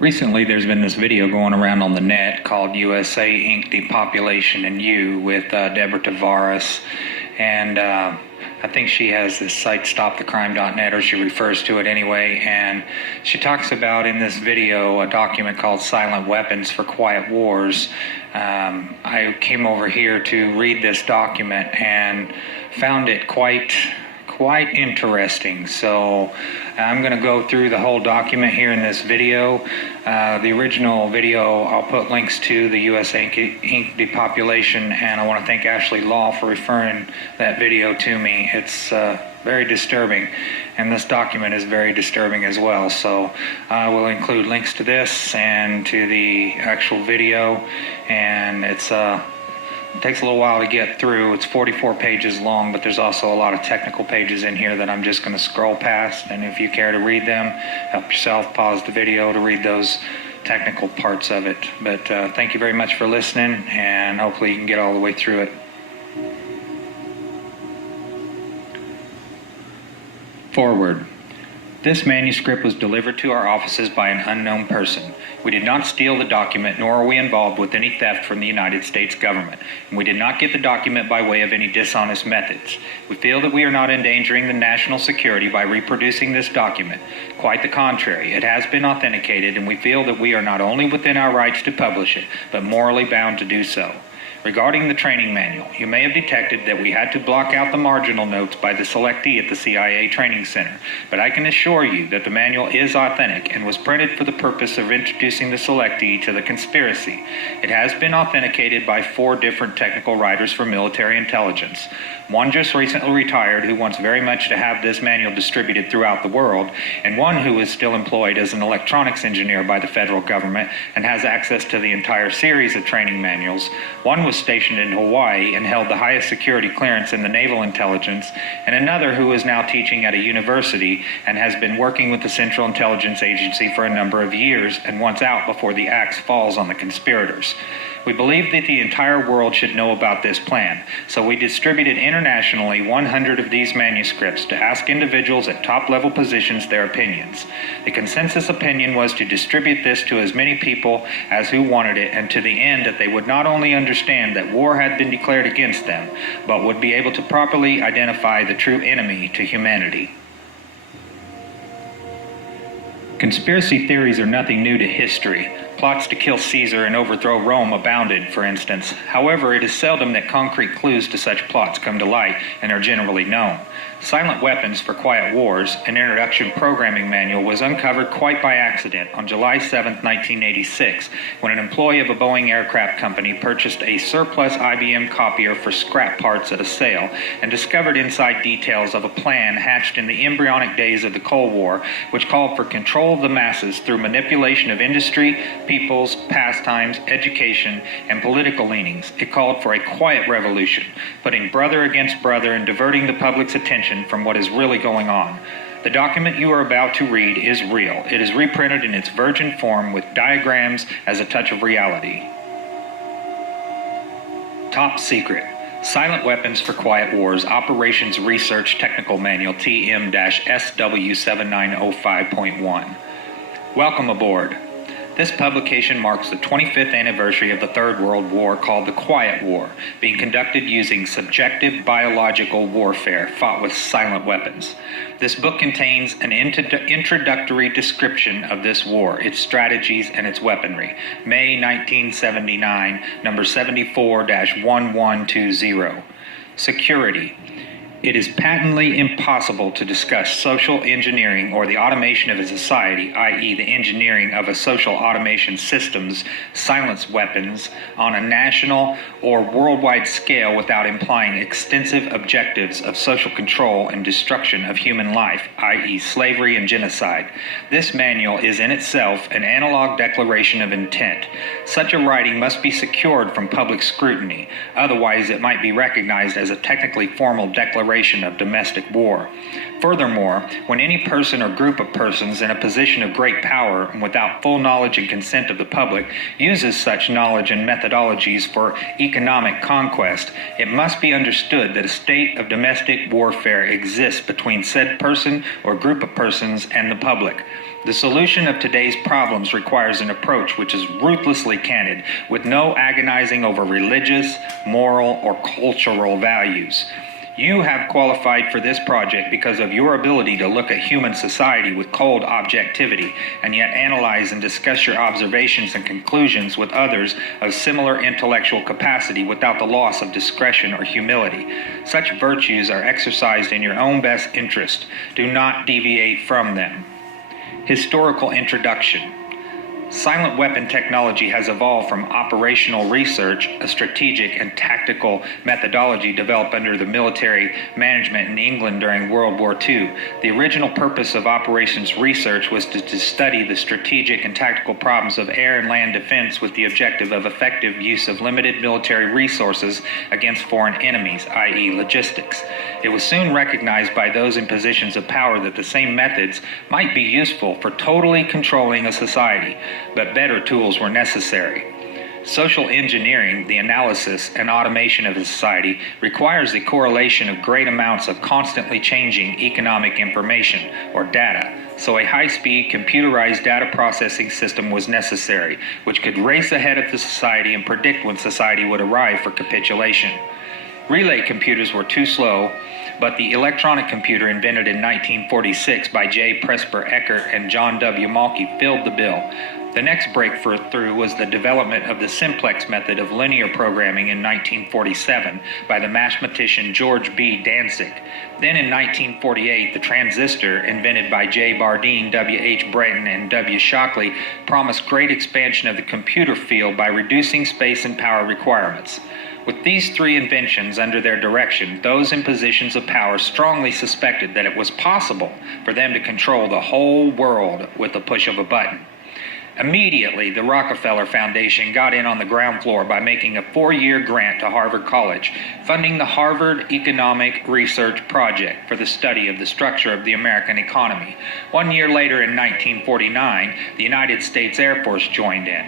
Recently, there's been this video going around on the net called USA Inc. Depopulation and You with Deborah Tavares. And I think she has this site, stopthecrime.net, or she refers to it anyway. And she talks about in this video a document called Silent Weapons for Quiet Wars. I came over here to read this document and found it quite interesting. So I'm going to go through the whole document here in this video. The original video, I'll put links to the USA Inc. Depopulation, and I want to thank Ashley Law for referring that video to me. It's very disturbing, and this document is very disturbing as well. So I will include links to this and to the actual video, and it takes a little while to get through. It's 44 pages long, but there's also a lot of technical pages in here that I'm just going to scroll past, and if you care to read them, help yourself, pause the video to read those technical parts of it. But thank you very much for listening, and hopefully you can get all the way through it. Forward. This manuscript was delivered to our offices by an unknown person. We did not steal the document, nor are we involved with any theft from the United States government, and we did not get the document by way of any dishonest methods. We feel that we are not endangering the national security by reproducing this document. Quite the contrary, it has been authenticated, and we feel that we are not only within our rights to publish it, but morally bound to do so. Regarding the training manual, you may have detected that we had to block out the marginal notes by the selectee at the CIA Training Center, but I can assure you that the manual is authentic and was printed for the purpose of introducing the selectee to the conspiracy. It has been authenticated by 4 different technical writers for military intelligence. One just recently retired who wants very much to have this manual distributed throughout the world, and one who is still employed as an electronics engineer by the federal government and has access to the entire series of training manuals. One was stationed in Hawaii and held the highest security clearance in the naval intelligence, and another who is now teaching at a university and has been working with the Central Intelligence Agency for a number of years and wants out before the axe falls on the conspirators. We believe that the entire world should know about this plan, so we distributed internationally 100 of these manuscripts to ask individuals at top-level positions their opinions. The consensus opinion was to distribute this to as many people as who wanted it, and to the end that they would not only understand that war had been declared against them, but would be able to properly identify the true enemy to humanity. Conspiracy theories are nothing new to history. Plots to kill Caesar and overthrow Rome abounded, for instance. However, it is seldom that concrete clues to such plots come to light and are generally known. Silent Weapons for Quiet Wars, an introduction programming manual, was uncovered quite by accident on July 7, 1986, when an employee of a Boeing aircraft company purchased a surplus IBM copier for scrap parts at a sale and discovered inside details of a plan hatched in the embryonic days of the Cold War, which called for control of the masses through manipulation of industry, peoples, pastimes, education, and political leanings. It called for a quiet revolution, putting brother against brother and diverting the public's attention from what is really going on. The document you are about to read is real. It is reprinted in its virgin form with diagrams as a touch of reality. Top secret. Silent Weapons for Quiet Wars Operations Research Technical Manual TM-SW7905.1. Welcome aboard. This publication marks the 25th anniversary of the Third World War, called the Quiet War, being conducted using subjective biological warfare fought with silent weapons. This book contains an introductory description of this war, its strategies, and its weaponry. May 1979, number 74-1120. Security. It is patently impossible to discuss social engineering or the automation of a society, i.e. the engineering of a social automation system's silence weapons, on a national or worldwide scale without implying extensive objectives of social control and destruction of human life, i.e. slavery and genocide. This manual is in itself an analog declaration of intent. Such a writing must be secured from public scrutiny, otherwise it might be recognized as a technically formal declaration of domestic war. Furthermore, when any person or group of persons in a position of great power and without full knowledge and consent of the public uses such knowledge and methodologies for economic conquest, it must be understood that a state of domestic warfare exists between said person or group of persons and the public. The solution of today's problems requires an approach which is ruthlessly candid, with no agonizing over religious, moral, or cultural values. You have qualified for this project because of your ability to look at human society with cold objectivity and yet analyze and discuss your observations and conclusions with others of similar intellectual capacity without the loss of discretion or humility. Such virtues are exercised in your own best interest. Do not deviate from them. Historical introduction. Silent weapon technology has evolved from operational research, a strategic and tactical methodology developed under the military management in England during World War II. The original purpose of operations research was to study the strategic and tactical problems of air and land defense with the objective of effective use of limited military resources against foreign enemies, i.e. logistics. It was soon recognized by those in positions of power that the same methods might be useful for totally controlling a society, but better tools were necessary. Social engineering, the analysis and automation of a society, requires the correlation of great amounts of constantly changing economic information, or data. So a high-speed, computerized data processing system was necessary, which could race ahead of the society and predict when society would arrive for capitulation. Relay computers were too slow, but the electronic computer invented in 1946 by J. Presper Eckert and John W. Malky filled the bill. The next breakthrough was the development of the simplex method of linear programming in 1947 by the mathematician George B. Dantzig. Then in 1948, the transistor, invented by J. Bardeen, W. H. Breton, and W. Shockley, promised great expansion of the computer field by reducing space and power requirements. With these three inventions under their direction, those in positions of power strongly suspected that it was possible for them to control the whole world with the push of a button. Immediately, the Rockefeller Foundation got in on the ground floor by making a 4-year grant to Harvard College, funding the Harvard Economic Research Project for the study of the structure of the American economy. 1 year later, in 1949, the United States Air Force joined in.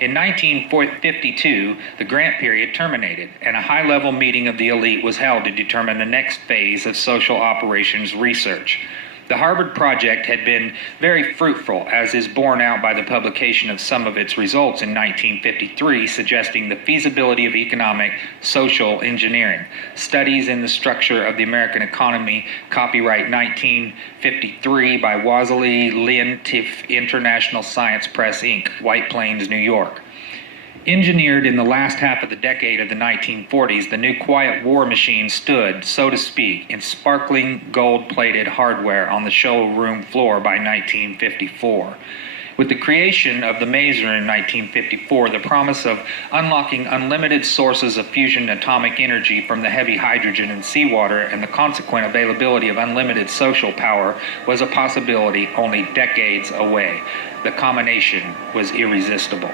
In 1952, the grant period terminated, and a high-level meeting of the elite was held to determine the next phase of social operations research. The Harvard Project had been very fruitful, as is borne out by the publication of some of its results in 1953, suggesting the feasibility of economic social engineering. Studies in the Structure of the American Economy, copyright 1953 by Wassily Leontief, International Science Press, Inc., White Plains, New York. Engineered in the last half of the decade of the 1940s, the new quiet war machine stood, so to speak, in sparkling gold-plated hardware on the showroom floor by 1954. With the creation of the Maser in 1954, the promise of unlocking unlimited sources of fusion atomic energy from the heavy hydrogen in seawater and the consequent availability of unlimited social power was a possibility only decades away. The combination was irresistible.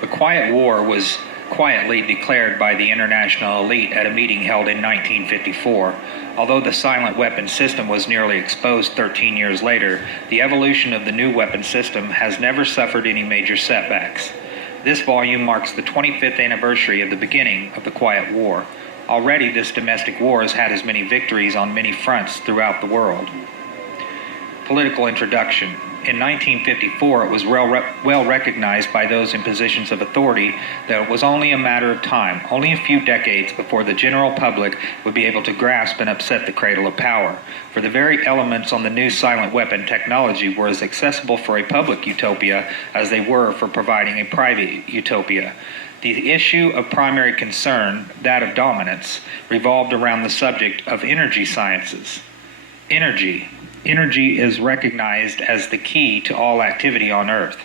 The Quiet War was quietly declared by the international elite at a meeting held in 1954. Although the silent weapon system was nearly exposed 13 years later, the evolution of the new weapon system has never suffered any major setbacks. This volume marks the 25th anniversary of the beginning of the Quiet War. Already this domestic war has had as many victories on many fronts throughout the world. Political introduction. In 1954, it was well recognized by those in positions of authority that it was only a matter of time, only a few decades, before the general public would be able to grasp and upset the cradle of power. For the very elements on the new silent weapon technology were as accessible for a public utopia as they were for providing a private utopia. The issue of primary concern, that of dominance, revolved around the subject of energy sciences. Energy is recognized as the key to all activity on Earth.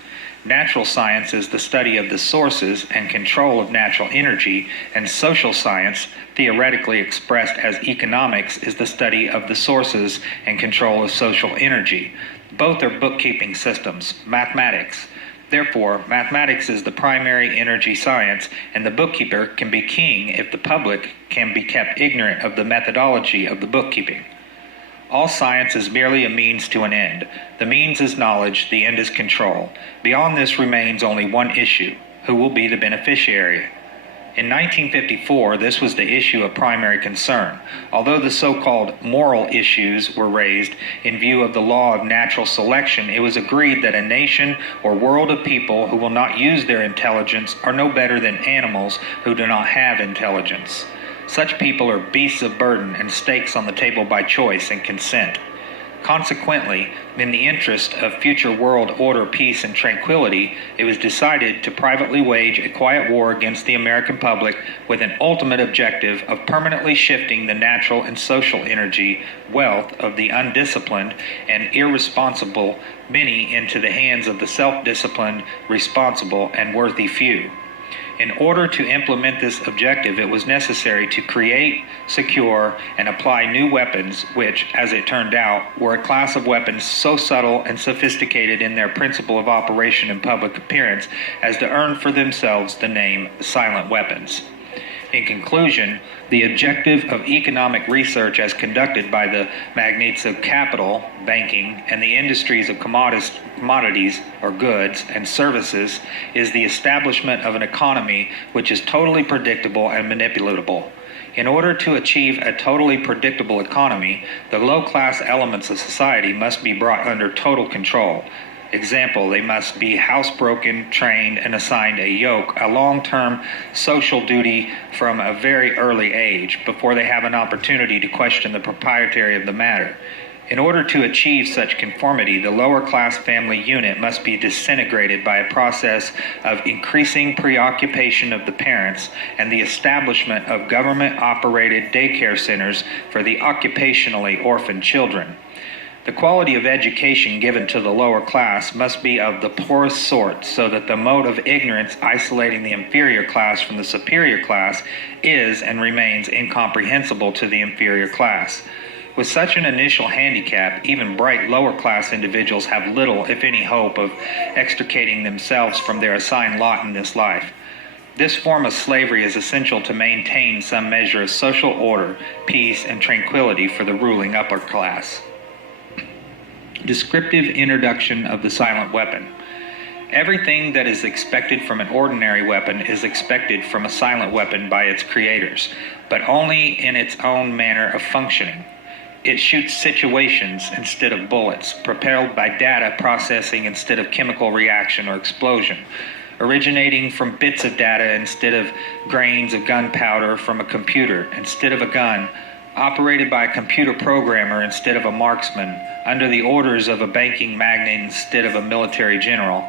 Natural science is the study of the sources and control of natural energy, and social science, theoretically expressed as economics, is the study of the sources and control of social energy. Both are bookkeeping systems, mathematics. Therefore, mathematics is the primary energy science, and the bookkeeper can be king if the public can be kept ignorant of the methodology of the bookkeeping. All science is merely a means to an end. The means is knowledge, the end is control. Beyond this remains only one issue: who will be the beneficiary? In 1954, this was the issue of primary concern. Although the so-called moral issues were raised in view of the law of natural selection, it was agreed that a nation or world of people who will not use their intelligence are no better than animals who do not have intelligence. Such people are beasts of burden and stakes on the table by choice and consent. Consequently, in the interest of future world order, peace, and tranquility, it was decided to privately wage a quiet war against the American public with an ultimate objective of permanently shifting the natural and social energy, wealth of the undisciplined and irresponsible many into the hands of the self-disciplined, responsible, and worthy few. In order to implement this objective, it was necessary to create, secure, and apply new weapons which, as it turned out, were a class of weapons so subtle and sophisticated in their principle of operation and public appearance as to earn for themselves the name silent weapons. In conclusion, the objective of economic research as conducted by the magnates of capital, banking, and the industries of commodities or goods and services is the establishment of an economy which is totally predictable and manipulatable. In order to achieve a totally predictable economy, the low-class elements of society must be brought under total control. Example, they must be housebroken, trained, and assigned a yoke, a long-term social duty from a very early age, before they have an opportunity to question the propriety of the matter. In order to achieve such conformity, the lower-class family unit must be disintegrated by a process of increasing preoccupation of the parents and the establishment of government-operated daycare centers for the occupationally orphaned children. The quality of education given to the lower class must be of the poorest sort, so that the mode of ignorance isolating the inferior class from the superior class is and remains incomprehensible to the inferior class. With such an initial handicap, even bright lower-class individuals have little, if any, hope of extricating themselves from their assigned lot in this life. This form of slavery is essential to maintain some measure of social order, peace, and tranquility for the ruling upper class. Descriptive introduction of the silent weapon. Everything that is expected from an ordinary weapon is expected from a silent weapon by its creators, but only in its own manner of functioning. It shoots situations instead of bullets, propelled by data processing instead of chemical reaction or explosion, originating from bits of data instead of grains of gunpowder from a computer instead of a gun, operated by a computer programmer instead of a marksman, under the orders of a banking magnate instead of a military general.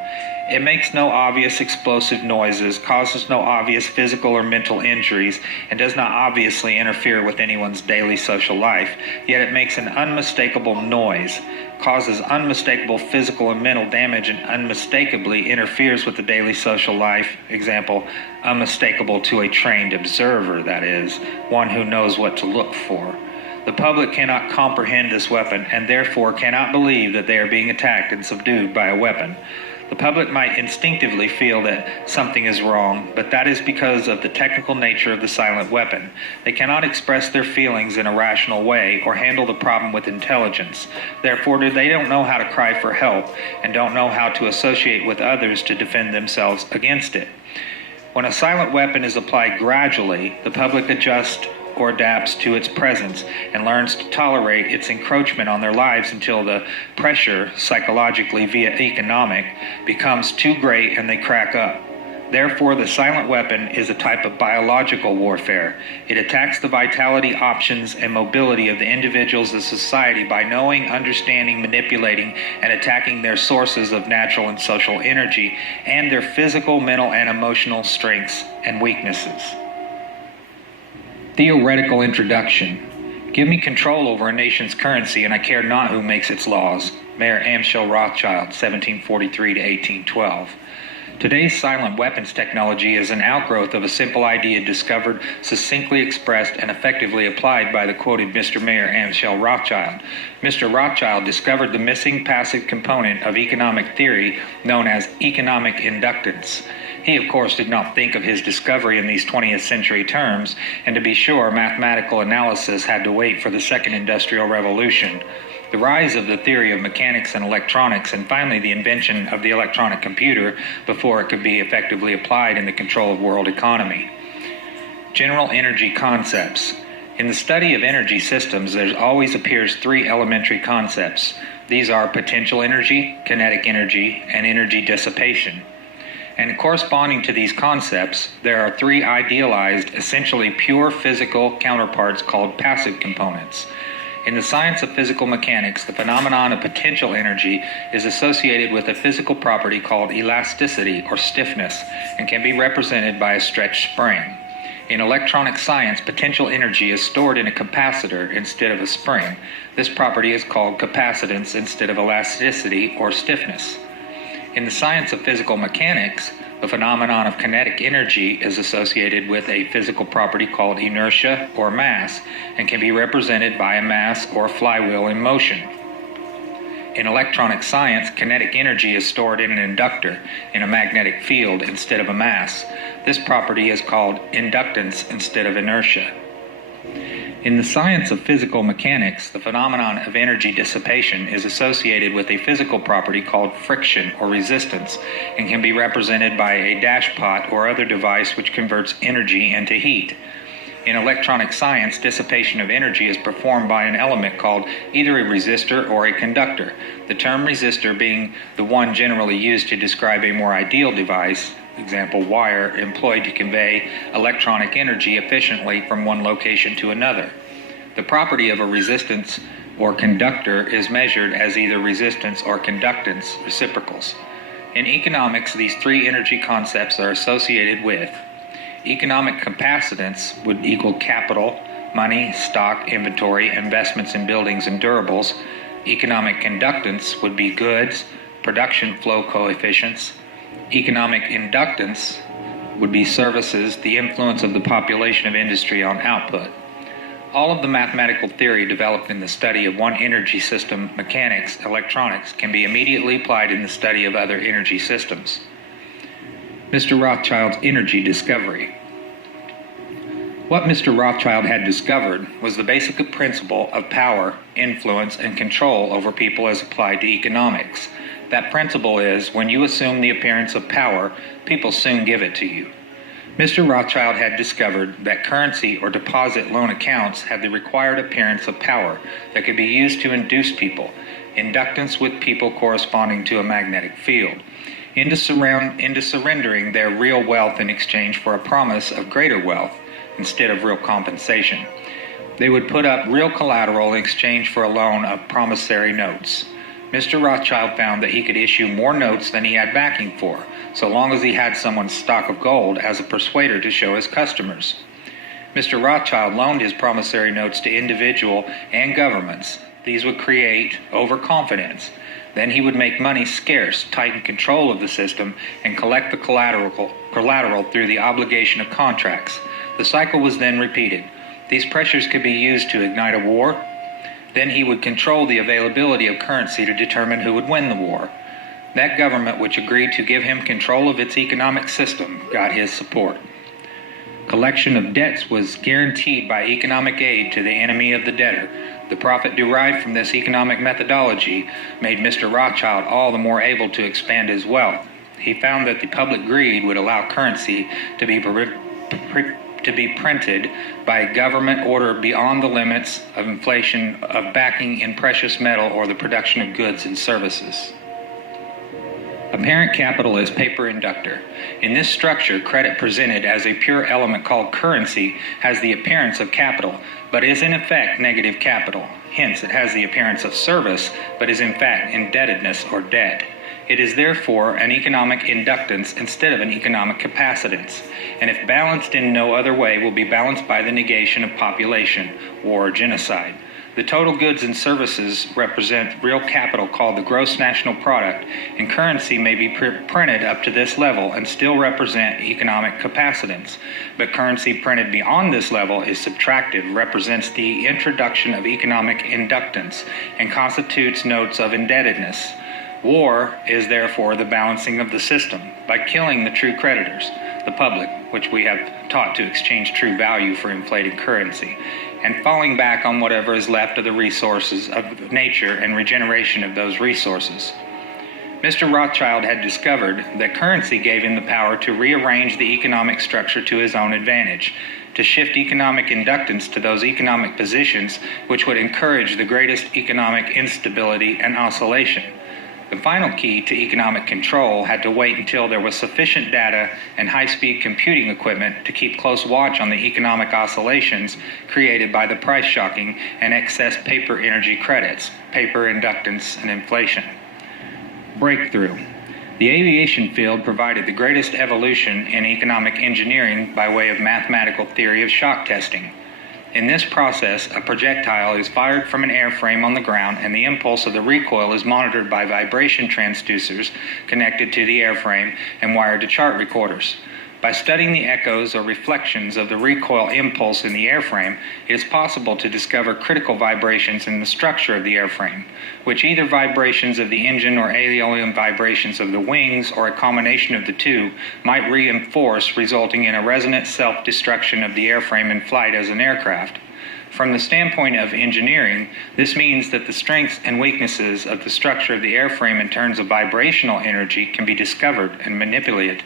It makes no obvious explosive noises, causes no obvious physical or mental injuries, and does not obviously interfere with anyone's daily social life, yet it makes an unmistakable noise, causes unmistakable physical and mental damage, and unmistakably interferes with the daily social life. Example, unmistakable to a trained observer, that is, one who knows what to look for. The public cannot comprehend this weapon, and therefore cannot believe that they are being attacked and subdued by a weapon. The public might instinctively feel that something is wrong, but that is because of the technical nature of the silent weapon. They cannot express their feelings in a rational way or handle the problem with intelligence. Therefore, they don't know how to cry for help and don't know how to associate with others to defend themselves against it. When a silent weapon is applied gradually, the public adjusts or adapts to its presence and learns to tolerate its encroachment on their lives until the pressure, psychologically via economic, becomes too great and they crack up. Therefore, the silent weapon is a type of biological warfare. It attacks the vitality, options, and mobility of the individuals of society by knowing, understanding, manipulating, and attacking their sources of natural and social energy and their physical, mental, and emotional strengths and weaknesses. Theoretical introduction. Give me control over a nation's currency, and I care not who makes its laws. Mayor Amschel Rothschild, 1743 to 1812. Today's silent weapons technology is an outgrowth of a simple idea discovered, succinctly expressed, and effectively applied by the quoted Mr. Mayor Amschel Rothschild. Mr. Rothschild discovered the missing passive component of economic theory known as economic inductance. He, of course, did not think of his discovery in these 20th century terms, and to be sure, mathematical analysis had to wait for the Second Industrial Revolution, the rise of the theory of mechanics and electronics, and finally the invention of the electronic computer before it could be effectively applied in the control of world economy. General energy concepts. In the study of energy systems, there always appears three elementary concepts. These are potential energy, kinetic energy, and energy dissipation. And corresponding to these concepts, there are three idealized, essentially pure physical counterparts called passive components. In the science of physical mechanics, the phenomenon of potential energy is associated with a physical property called elasticity or stiffness and can be represented by a stretched spring. In electronic science, potential energy is stored in a capacitor instead of a spring. This property is called capacitance instead of elasticity or stiffness. In the science of physical mechanics, the phenomenon of kinetic energy is associated with a physical property called inertia or mass and can be represented by a mass or flywheel in motion. In electronic science, kinetic energy is stored in an inductor in a magnetic field instead of a mass. This property is called inductance instead of inertia. In the science of physical mechanics, the phenomenon of energy dissipation is associated with a physical property called friction or resistance and can be represented by a dashpot or other device which converts energy into heat. In electronic science, dissipation of energy is performed by an element called either a resistor or a conductor, the term resistor being the one generally used to describe a more ideal device, example wire, employed to convey electronic energy efficiently from one location to another. The property of a resistance or conductor is measured as either resistance or conductance reciprocals. In economics, these three energy concepts are associated with economic capacitance would equal capital, money, stock, inventory, investments in buildings and durables. Economic conductance would be goods, production flow coefficients. Economic inductance would be services, the influence of the population of industry on output. All of the mathematical theory developed in the study of one energy system, mechanics, electronics, can be immediately applied in the study of other energy systems. Mr. Rothschild's energy discovery. What Mr. Rothschild had discovered was the basic principle of power, influence, and control over people as applied to economics. That principle is, when you assume the appearance of power, people soon give it to you. Mr. Rothschild had discovered that currency or deposit loan accounts had the required appearance of power that could be used to induce people, inductance with people corresponding to a magnetic field, into surrendering their real wealth in exchange for a promise of greater wealth instead of real compensation. They would put up real collateral in exchange for a loan of promissory notes. Mr. Rothschild found that he could issue more notes than he had backing for, so long as he had someone's stock of gold as a persuader to show his customers. Mr. Rothschild loaned his promissory notes to individual and governments. These would create overconfidence. Then he would make money scarce, tighten control of the system, and collect the collateral through the obligation of contracts. The cycle was then repeated. These pressures could be used to ignite a war. Then he would control the availability of currency to determine who would win the war. That government which agreed to give him control of its economic system got his support. Collection of debts was guaranteed by economic aid to the enemy of the debtor. The profit derived from this economic methodology made Mr. Rothschild all the more able to expand his wealth. He found that the public greed would allow currency to be printed by government order beyond the limits of inflation of backing in precious metal or the production of goods and services. Apparent capital is paper inductor. In this structure, credit presented as a pure element called currency has the appearance of capital, but is in effect negative capital. Hence, it has the appearance of service, but is in fact indebtedness or debt. It is therefore an economic inductance instead of an economic capacitance, and if balanced in no other way, will be balanced by the negation of population, war, or genocide. The total goods and services represent real capital called the gross national product, and currency may be printed up to this level and still represent economic capacitance. But currency printed beyond this level is subtractive, represents the introduction of economic inductance, and constitutes notes of indebtedness. War is therefore the balancing of the system by killing the true creditors, the public, which we have taught to exchange true value for inflated currency, and falling back on whatever is left of the resources of nature and regeneration of those resources. Mr. Rothschild had discovered that currency gave him the power to rearrange the economic structure to his own advantage. to shift economic inductance to those economic positions which would encourage the greatest economic instability and oscillation. The final key to economic control had to wait until there was sufficient data and high-speed computing equipment to keep close watch on the economic oscillations created by the price shocking and excess paper energy credits, paper inductance, and inflation. Breakthrough. The aviation field provided the greatest evolution in economic engineering by way of mathematical theory of shock testing. In this process, a projectile is fired from an airframe on the ground, and the impulse of the recoil is monitored by vibration transducers connected to the airframe and wired to chart recorders. By studying the echoes or reflections of the recoil impulse in the airframe, it is possible to discover critical vibrations in the structure of the airframe, which either vibrations of the engine or alien vibrations of the wings or a combination of the two might reinforce, resulting in a resonant self-destruction of the airframe in flight as an aircraft. From the standpoint of engineering, this means that the strengths and weaknesses of the structure of the airframe in terms of vibrational energy can be discovered and manipulated.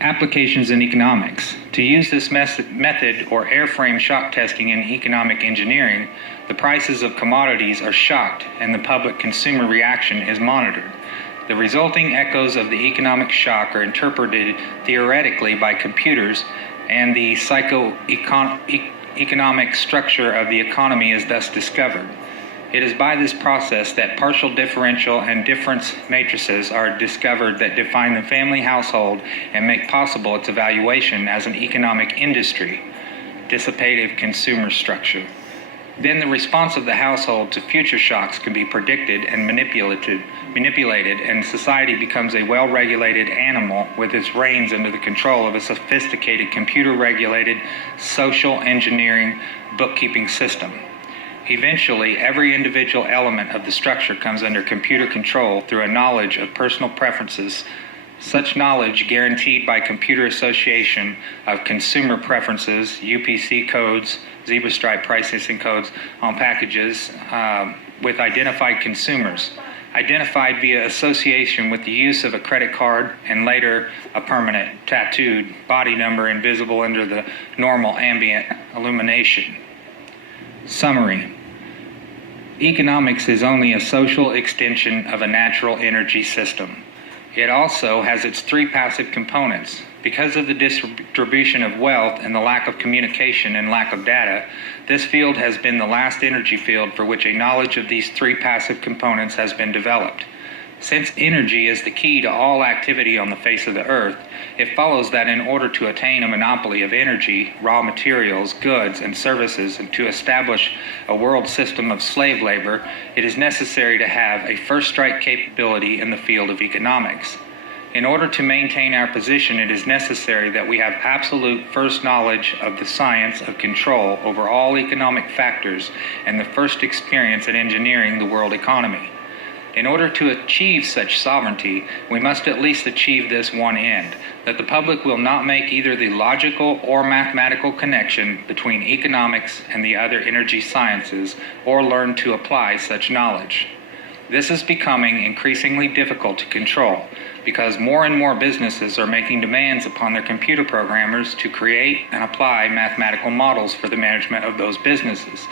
Applications in economics. To use this method or airframe shock testing in economic engineering, the prices of commodities are shocked and the public consumer reaction is monitored. The resulting echoes of the economic shock are interpreted theoretically by computers, and the economic structure of the economy is thus discovered. It is by this process that partial differential and difference matrices are discovered that define the family household and make possible its evaluation as an economic industry, dissipative consumer structure. Then the response of the household to future shocks can be predicted and manipulated, and society becomes a well-regulated animal with its reins under the control of a sophisticated computer-regulated social engineering bookkeeping system. Eventually, every individual element of the structure comes under computer control through a knowledge of personal preferences. Such knowledge, guaranteed by computer association of consumer preferences, UPC codes, zebra stripe pricing codes on packages with identified consumers, identified via association with the use of a credit card and later a permanent tattooed body number invisible under the normal ambient illumination. Summary. Economics is only a social extension of a natural energy system. It also has its three passive components. Because of the distribution of wealth and the lack of communication and lack of data, this field has been the last energy field for which a knowledge of these three passive components has been developed. Since energy is the key to all activity on the face of the earth, it follows that in order to attain a monopoly of energy, raw materials, goods, and services, and to establish a world system of slave labor, it is necessary to have a first-strike capability in the field of economics. In order to maintain our position, it is necessary that we have absolute first knowledge of the science of control over all economic factors and the first experience in engineering the world economy. In order to achieve such sovereignty, we must at least achieve this one end, that the public will not make either the logical or mathematical connection between economics and the other energy sciences, or learn to apply such knowledge. This is becoming increasingly difficult to control, because more and more businesses are making demands upon their computer programmers to create and apply mathematical models for the management of those businesses.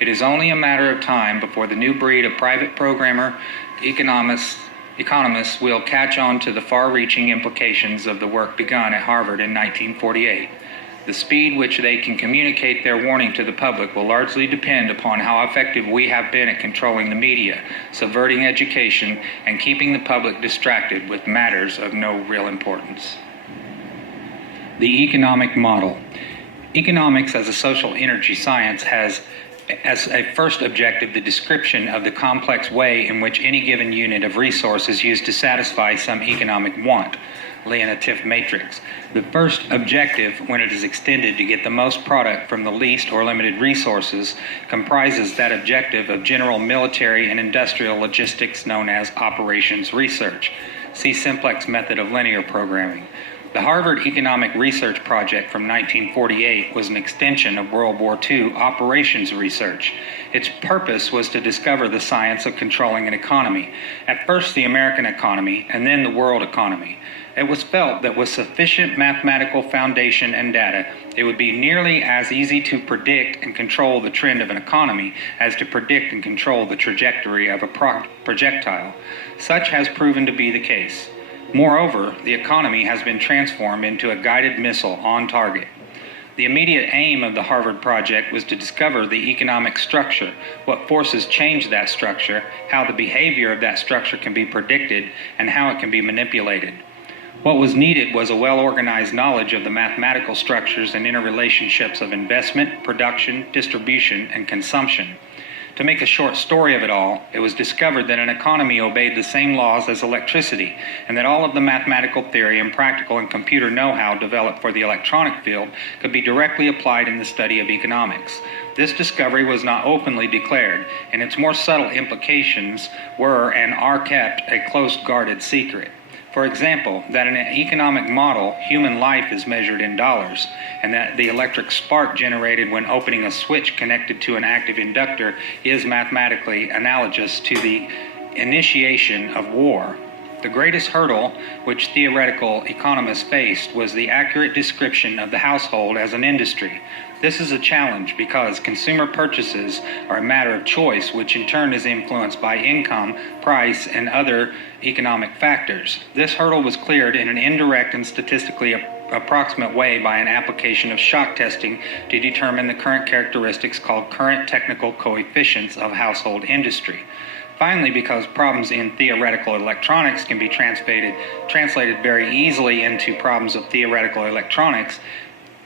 It is only a matter of time before the new breed of private programmer economists will catch on to the far-reaching implications of the work begun at Harvard in 1948. The speed which they can communicate their warning to the public will largely depend upon how effective we have been at controlling the media, subverting education, and keeping the public distracted with matters of no real importance. The economic model. Economics as a social energy science has as a first objective the description of the complex way in which any given unit of resource is used to satisfy some economic want, Leontief matrix. The first objective, when it is extended to get the most product from the least or limited resources, comprises that objective of general military and industrial logistics known as operations research. See simplex method of linear programming. The Harvard Economic Research Project from 1948 was an extension of World War II operations research. Its purpose was to discover the science of controlling an economy, at first the American economy and then the world economy. It was felt that with sufficient mathematical foundation and data, it would be nearly as easy to predict and control the trend of an economy as to predict and control the trajectory of a projectile. Such has proven to be the case. Moreover, the economy has been transformed into a guided missile on target. The immediate aim of the Harvard Project was to discover the economic structure, what forces change that structure, how the behavior of that structure can be predicted, and how it can be manipulated. What was needed was a well-organized knowledge of the mathematical structures and interrelationships of investment, production, distribution, and consumption. To make a short story of it all, it was discovered that an economy obeyed the same laws as electricity, and that all of the mathematical theory and practical and computer know-how developed for the electronic field could be directly applied in the study of economics. This discovery was not openly declared, and its more subtle implications were and are kept a close-guarded secret. For example, that in an economic model, human life is measured in dollars, and that the electric spark generated when opening a switch connected to an active inductor is mathematically analogous to the initiation of war. The greatest hurdle which theoretical economists faced was the accurate description of the household as an industry. This is a challenge because consumer purchases are a matter of choice, which in turn is influenced by income, price, and other economic factors. This hurdle was cleared in an indirect and statistically approximate way by an application of shock testing to determine the current characteristics called current technical coefficients of household industry. Finally, because problems in theoretical electronics can be translated very easily into problems of theoretical electronics,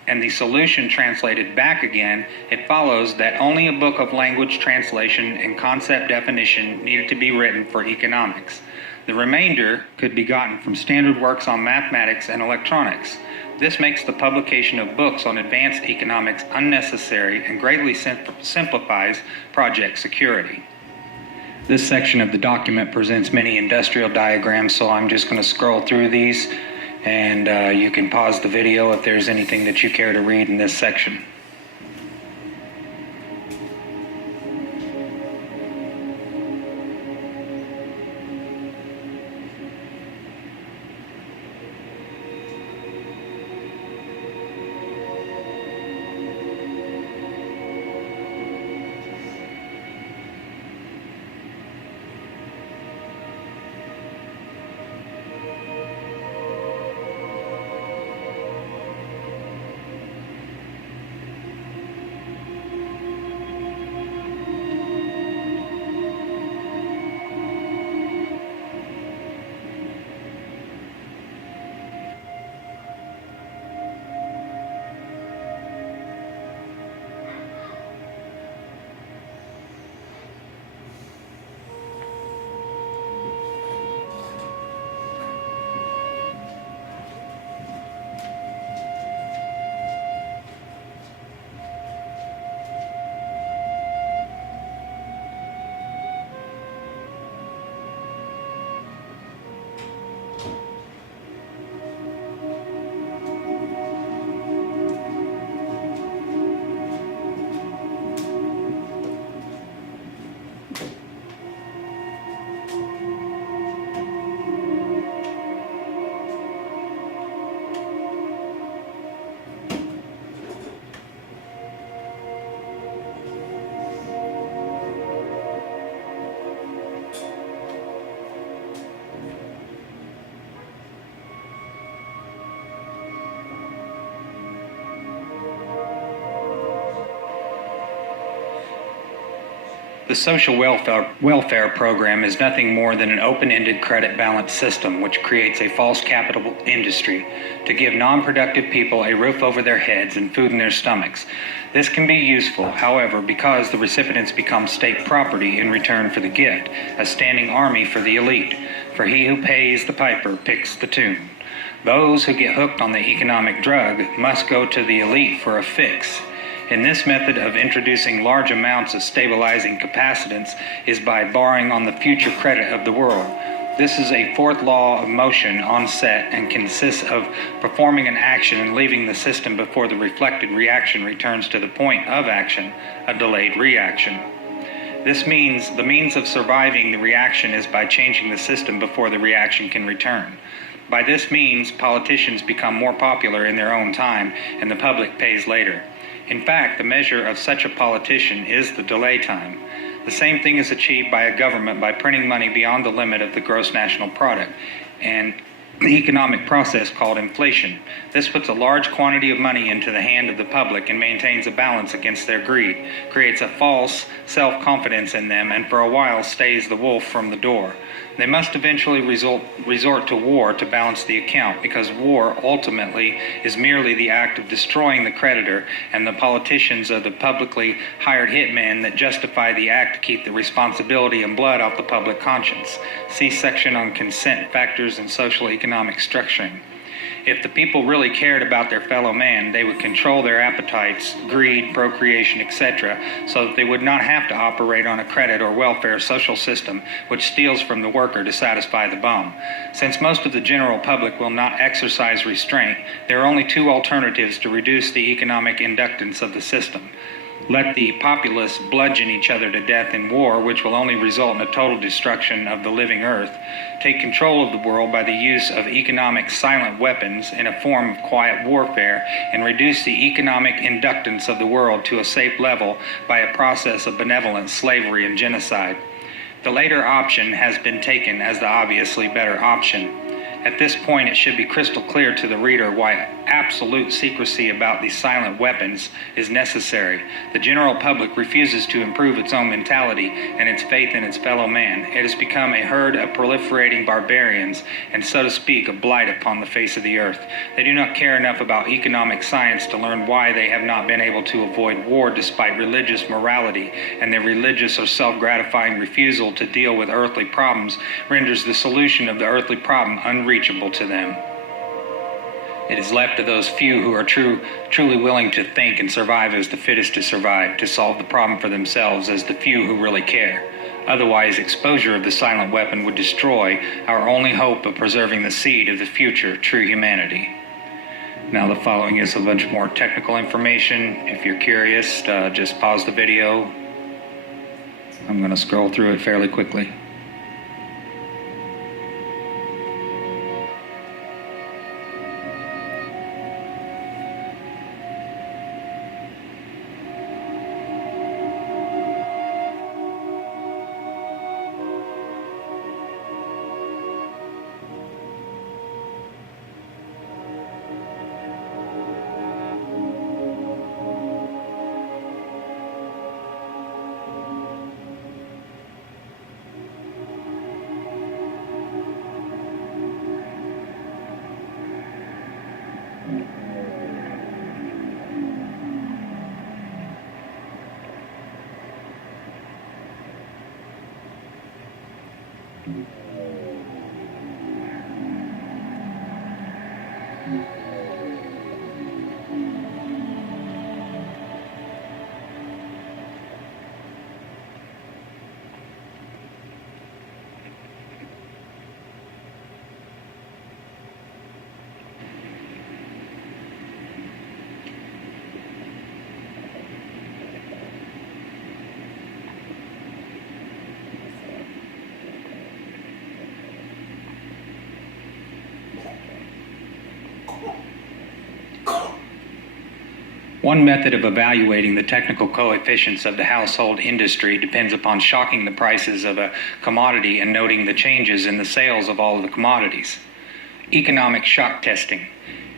and the solution translated back again, it follows that only a book of language translation and concept definition needed to be written for economics. The remainder could be gotten from standard works on mathematics and electronics. This makes the publication of books on advanced economics unnecessary and greatly simplifies project security. This section of the document presents many industrial diagrams, so I'm just going to scroll through these, and you can pause the video if there's anything that you care to read in this section. The social welfare program is nothing more than an open-ended credit balance system which creates a false capital industry to give non-productive people a roof over their heads and food in their stomachs. This can be useful, however, because the recipients become state property in return for the gift, a standing army for the elite. For he who pays the piper picks the tune. Those who get hooked on the economic drug must go to the elite for a fix. In this method of introducing large amounts of stabilizing capacitance is by borrowing on the future credit of the world. This is a fourth law of motion on set and consists of performing an action and leaving the system before the reflected reaction returns to the point of action, a delayed reaction. This means the means of surviving the reaction is by changing the system before the reaction can return. By this means, politicians become more popular in their own time and the public pays later. In fact, the measure of such a politician is the delay time. The same thing is achieved by a government by printing money beyond the limit of the gross national product and the economic process called inflation. This puts a large quantity of money into the hand of the public and maintains a balance against their greed, creates a false self-confidence in them, and for a while stays the wolf from the door. They must eventually resort to war to balance the account, because war ultimately is merely the act of destroying the creditor, and the politicians are the publicly hired hitmen that justify the act to keep the responsibility and blood off the public conscience. See section on consent factors and social economic structuring. If the people really cared about their fellow man, they would control their appetites, greed, procreation, etc., so that they would not have to operate on a credit or welfare social system which steals from the worker to satisfy the bum. Since most of the general public will not exercise restraint, there are only two alternatives to reduce the economic inductance of the system. Let the populace bludgeon each other to death in war, which will only result in a total destruction of the living earth. Take control of the world by the use of economic silent weapons in a form of quiet warfare, and reduce the economic inductance of the world to a safe level by a process of benevolent slavery and genocide. The later option has been taken as the obviously better option. At this point, it should be crystal clear to the reader why absolute secrecy about these silent weapons is necessary. The general public refuses to improve its own mentality and its faith in its fellow man. It has become a herd of proliferating barbarians and, so to speak, a blight upon the face of the earth. They do not care enough about economic science to learn why they have not been able to avoid war despite religious morality, and their religious or self-gratifying refusal to deal with earthly problems renders the solution of the earthly problem unreachable to them. It is left to those few who are truly willing to think and survive as the fittest to survive, to solve the problem for themselves as the few who really care. Otherwise, exposure of the silent weapon would destroy our only hope of preserving the seed of the future true humanity. Now the following is a bunch more technical information. If you're curious, just pause the video. I'm going to scroll through it fairly quickly. One method of evaluating the technical coefficients of the household industry depends upon shocking the prices of a commodity and noting the changes in the sales of all of the commodities. Economic shock testing.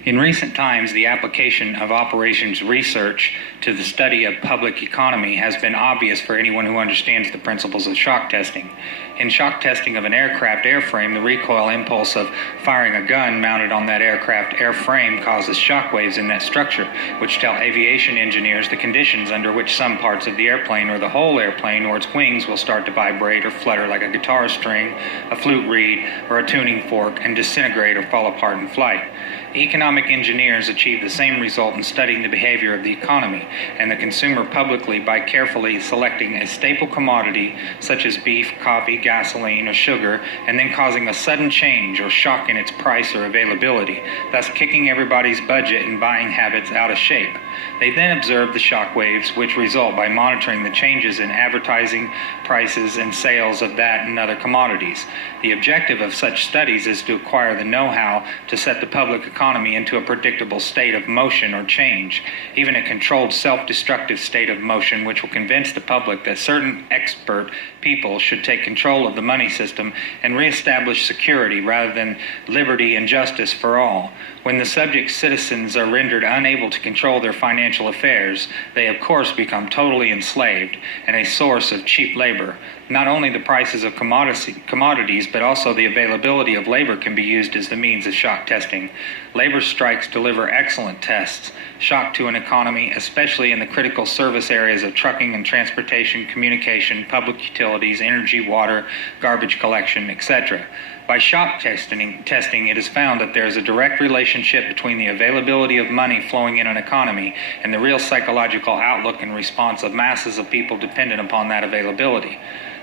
In recent times, the application of operations research to the study of public economy has been obvious for anyone who understands the principles of shock testing. In shock testing of an aircraft airframe, the recoil impulse of firing a gun mounted on that aircraft airframe causes shock waves in that structure, which tell aviation engineers the conditions under which some parts of the airplane or the whole airplane or its wings will start to vibrate or flutter like a guitar string, a flute reed, or a tuning fork and disintegrate or fall apart in flight. Economic engineers achieve the same result in studying the behavior of the economy and the consumer publicly by carefully selecting a staple commodity such as beef, coffee, gasoline, or sugar, and then causing a sudden change or shock in its price or availability, thus kicking everybody's budget and buying habits out of shape. They then observe the shock waves which result by monitoring the changes in advertising, prices, and sales of that and other commodities. The objective of such studies is to acquire the know-how to set the public economy into a predictable state of motion or change, even a controlled self-destructive state of motion which will convince the public that certain expert people should take control of the money system and reestablish security rather than liberty and justice for all. When the subject citizens are rendered unable to control their financial affairs, they of course become totally enslaved and a source of cheap labor. Not only the prices of commodities, but also the availability of labor can be used as the means of shock testing. Labor strikes deliver excellent tests. Shock to an economy, especially in the critical service areas of trucking and transportation, communication, public utilities, energy, water, garbage collection, etc. By shock testing, it is found that there is a direct relationship between the availability of money flowing in an economy and the real psychological outlook and response of masses of people dependent upon that availability.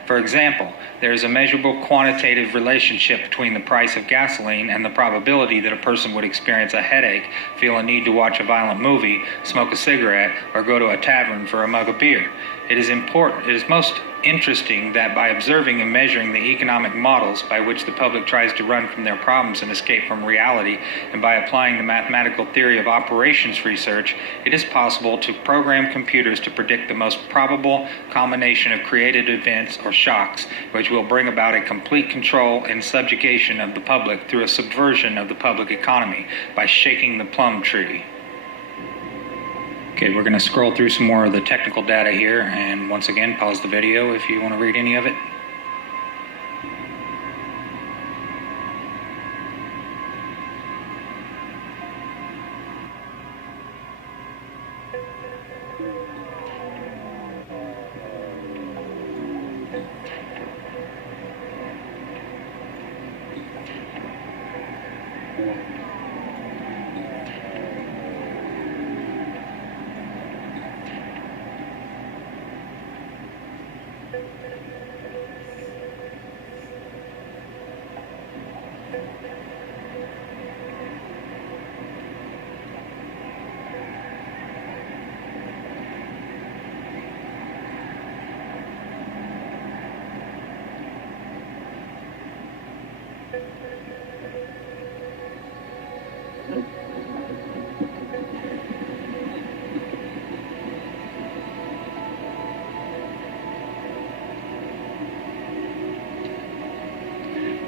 For example, there is a measurable quantitative relationship between the price of gasoline and the probability that a person would experience a headache, feel a need to watch a violent movie, smoke a cigarette, or go to a tavern for a mug of beer. It is most interesting that by observing and measuring the economic models by which the public tries to run from their problems and escape from reality, and by applying the mathematical theory of operations research, it is possible to program computers to predict the most probable combination of created events or shocks, which will bring about a complete control and subjugation of the public through a subversion of the public economy by shaking the plum tree. Okay, we're going to scroll through some more of the technical data here, and once again, pause the video if you want to read any of it.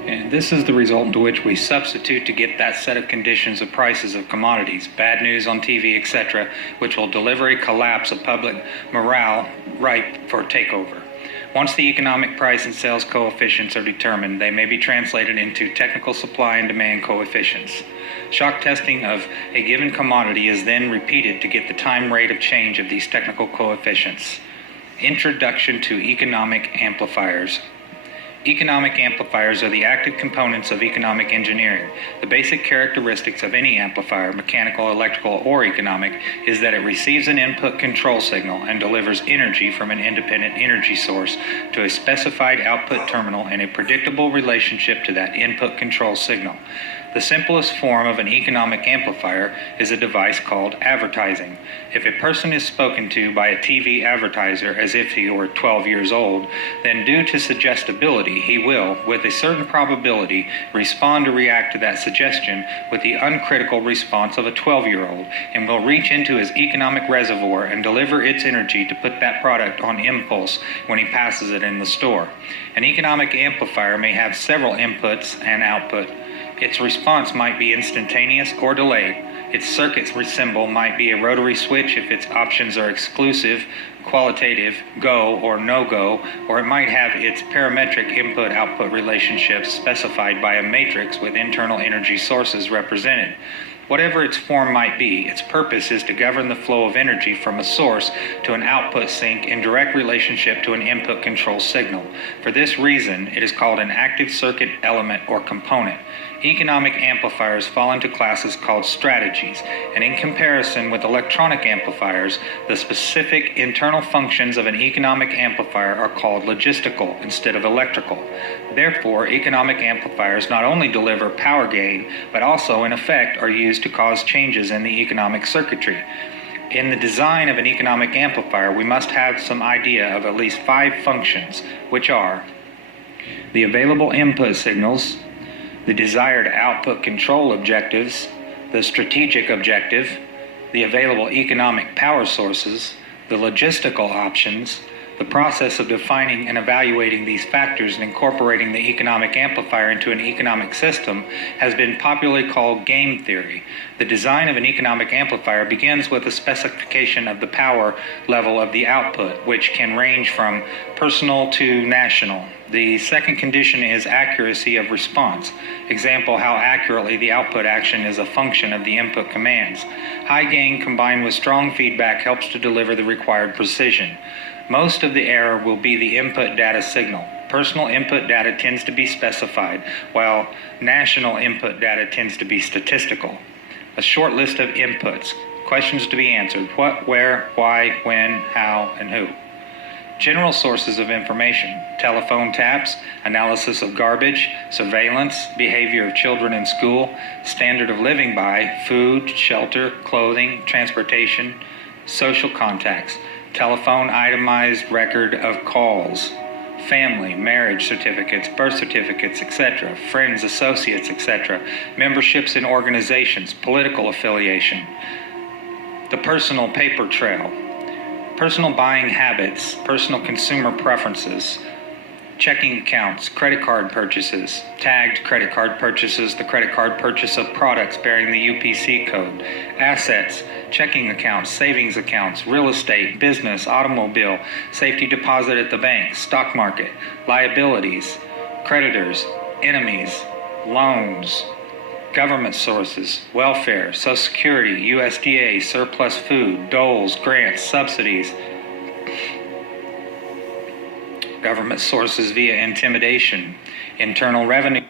And this is the result to which we substitute to get that set of conditions of prices of commodities, bad news on TV, etc., which will deliver a collapse of public morale ripe for takeover. Once the economic price and sales coefficients are determined, they may be translated into technical supply and demand coefficients. Shock testing of a given commodity is then repeated to get the time rate of change of these technical coefficients. Introduction to economic amplifiers. Economic amplifiers are the active components of economic engineering. The basic characteristics of any amplifier, mechanical, electrical, or economic, is that it receives an input control signal and delivers energy from an independent energy source to a specified output terminal in a predictable relationship to that input control signal. The simplest form of an economic amplifier is a device called advertising. If a person is spoken to by a TV advertiser as if he were 12 years old, then due to suggestibility, he will, with a certain probability, respond or react to that suggestion with the uncritical response of a 12-year-old and will reach into his economic reservoir and deliver its energy to put that product on impulse when he passes it in the store. An economic amplifier may have several inputs and output. Its response might be instantaneous or delayed. Its circuit symbol might be a rotary switch if its options are exclusive, qualitative, go or no-go, or it might have its parametric input-output relationships specified by a matrix with internal energy sources represented. Whatever its form might be, its purpose is to govern the flow of energy from a source to an output sink in direct relationship to an input control signal. For this reason, it is called an active circuit element or component. Economic amplifiers fall into classes called strategies, and in comparison with electronic amplifiers, the specific internal functions of an economic amplifier are called logistical instead of electrical. Therefore, economic amplifiers not only deliver power gain, but also, in effect, are used to cause changes in the economic circuitry. In the design of an economic amplifier, we must have some idea of at least 5 functions, which are the available input signals, the desired output control objectives, the strategic objective, the available economic power sources, the logistical options. The process of defining and evaluating these factors and incorporating the economic amplifier into an economic system has been popularly called game theory. The design of an economic amplifier begins with a specification of the power level of the output, which can range from personal to national. The second condition is accuracy of response. Example, how accurately the output action is a function of the input commands. High gain combined with strong feedback helps to deliver the required precision. Most of the error will be the input data signal. Personal input data tends to be specified, while national input data tends to be statistical. A short list of inputs. Questions to be answered. What, where, why, when, how, and who. General sources of information. Telephone taps, analysis of garbage, surveillance, behavior of children in school, standard of living by, food, shelter, clothing, transportation, social contacts. Telephone itemized record of calls, family, marriage certificates, birth certificates, etc., friends, associates, etc., memberships in organizations, political affiliation, the personal paper trail, personal buying habits, personal consumer preferences, checking accounts, credit card purchases, tagged credit card purchases, the credit card purchase of products bearing the UPC code, assets, checking accounts, savings accounts, real estate, business, automobile, safety deposit at the bank, stock market, liabilities, creditors, enemies, loans, government sources, welfare, Social Security, USDA, surplus food, doles, grants, subsidies, government sources via intimidation, internal revenue